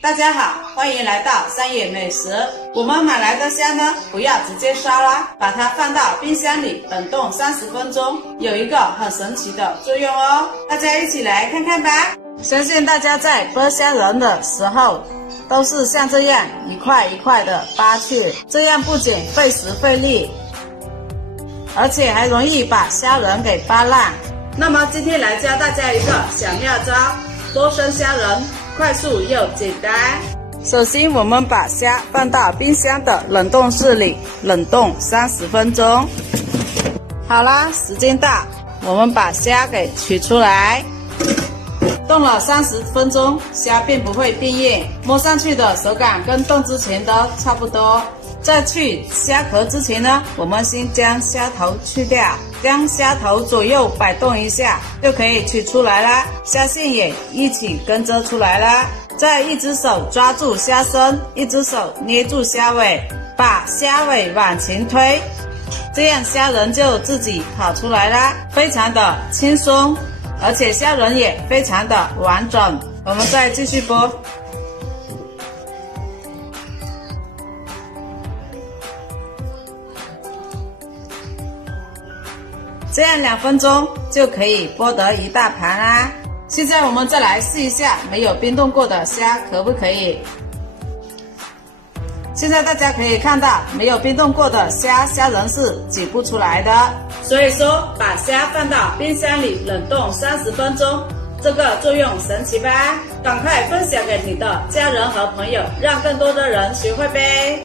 大家好，欢迎来到山野美食。我们买来的虾呢，不要直接烧啦，把它放到冰箱里冷冻30分钟，有一个很神奇的作用哦。大家一起来看看吧。相信大家在剥虾仁的时候，都是像这样一块一块的扒去，这样不仅费时费力，而且还容易把虾仁给扒烂。那么今天来教大家一个小妙招，多生虾仁，快速又简单。首先我们把虾放到冰箱的冷冻室里冷冻30分钟。好啦，时间到，我们把虾给取出来。冻了30分钟，虾并不会变硬，摸上去的手感跟冻之前的差不多。在去虾壳之前呢，我们先将虾头去掉，将虾头左右摆动一下，就可以取出来啦。虾线也一起跟着出来啦。再一只手抓住虾身，一只手捏住虾尾，把虾尾往前推，这样虾仁就自己跑出来啦，非常的轻松，而且虾仁也非常的完整。我们再继续剥。这样2分钟就可以剥得一大盘啦。现在我们再来试一下没有冰冻过的虾可不可以。现在大家可以看到，没有冰冻过的虾仁是挤不出来的。所以说，把虾放到冰箱里冷冻30分钟，这个作用神奇吧？赶快分享给你的家人和朋友，让更多的人学会呗。